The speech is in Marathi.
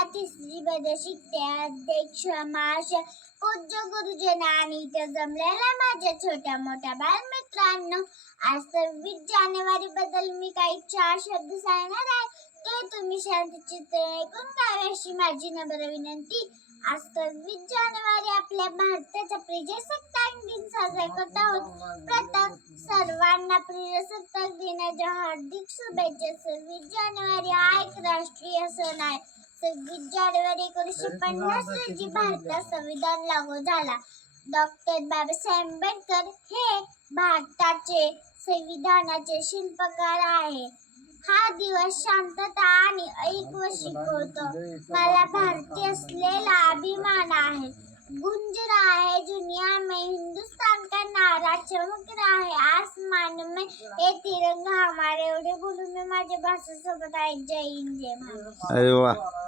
इयत्ता तिसरी मध्ये शिकते. अध्यक्ष महाशय, पूज्य गुरुजन आणि इतर जमलेल्या माझ्या छोट्या मोठ्या बालमित्रांनो, आज 26 जानेवारी बद्दल मी काही 4 शब्द सांगणार आहे. ते तुम्ही शांतचित्त ऐकून घ्यावे अशी माझी नम्र विनंती. आज 26 जानेवारी आपल्या भारताचा प्रजासत्ताक दिन साजरा करत आहोत. प्रथम सर्वांना प्रजासत्ताक दिनाच्या हार्दिक शुभेच्छा. 26 जानेवारी हा एक राष्ट्रीय सण आहे. 26 जानेवारी 1950 रोजी भारतात संविधान लागू झाला. डॉक्टर बाबासाहेब आंबेडकर हे भारताचे संविधानाचे शिल्पकार आहे. हा दिवस शांतता आणि ऐक्य शिकवतो. मला भारतीय असलेला अभिमान है. गुंज रहा है दुनिया में हिंदुस्तान का नारा, चमक रहा है आसमान में ये तिरंगा हमारे. एवढे बोलून मी माझ्या भाषेसोबत आहे. जय हिंद, जय महाराष्ट्र. अरे वाह.